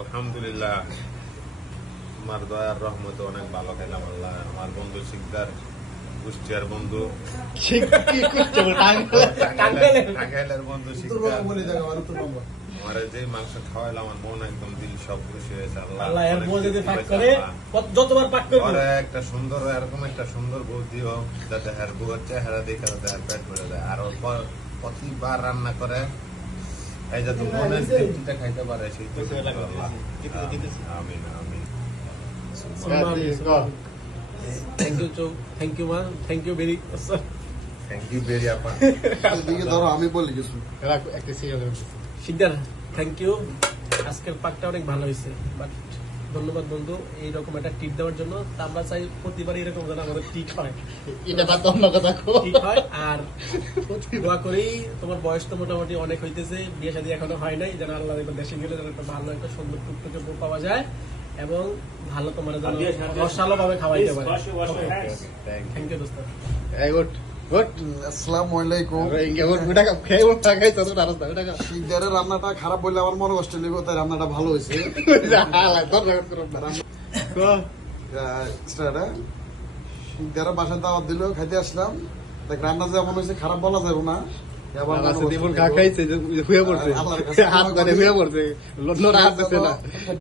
আলহামদুলিল্লাহ আমার দয়ার রহমতে অনেক ভালো খেলাম। আল্লাহ আমার বন্ধু শিকদার কুষ্টিয়ার বন্ধু টাঙ্গাইলের বন্ধু শিকদার আমার যে মাংস খাওয়াইলাম আমার মন একদম দিল সব খুশি হয়েছে। আল্লাহ একটা সুন্দর এরকম একটা সুন্দর বউ দিও যাতে হ্যার বউয়ের চেহারা দেখে যাতে হ্যার পেট ভরে যায়। আর প্রতিবার রান্না করে এই যাতে মনের তৃপ্তিটা খাইতে পারে সেই আমিন আমিন। থ্যাংক ইউ মা, থ্যাংক ইউ ভেরি আপা। ধরো আমি বলি কিছু শিকদার, থ্যাংক ইউ। আজকের পাকটা অনেক ভালো হয়েছে, বাট ধন্যবাদ বন্ধু এইরকম একটা টিপ দেওয়ার জন্য। আমরা চাই প্রতিবার এরকম যেন আমাদের টিক হয়, ঠিক হয়। আর দোয়া করি, তোমার বয়স তো মোটামুটি অনেক হইতেছে, বিয়ে শাদী এখনো হয় নাই, যেন আল্লাহ দেশে গেলে যেন একটা ভালো একটা সুন্দর টুকটুকে বউ পাওয়া যায় এবং ভালো তোমার যেন রসালো ভাবে খাওয়াইতে পারে। থ্যাংক ইউ দোস্ত। আসসালামু আলাইকুম। শিকদারের রান্নাটা খারাপ বললে আমার মনে কষ্ট লাগবে, তাই রান্নাটা ভালো হয়েছে। শিকদারের বাসায় দাওয়াত দিল, খাইতে আসলাম, দেখ রান্না যেমন হয়েছে খারাপ বলা যাবে না। খাইছে, শুয়ে পড়ছে, হাত ধরে শুয়ে পড়ছে,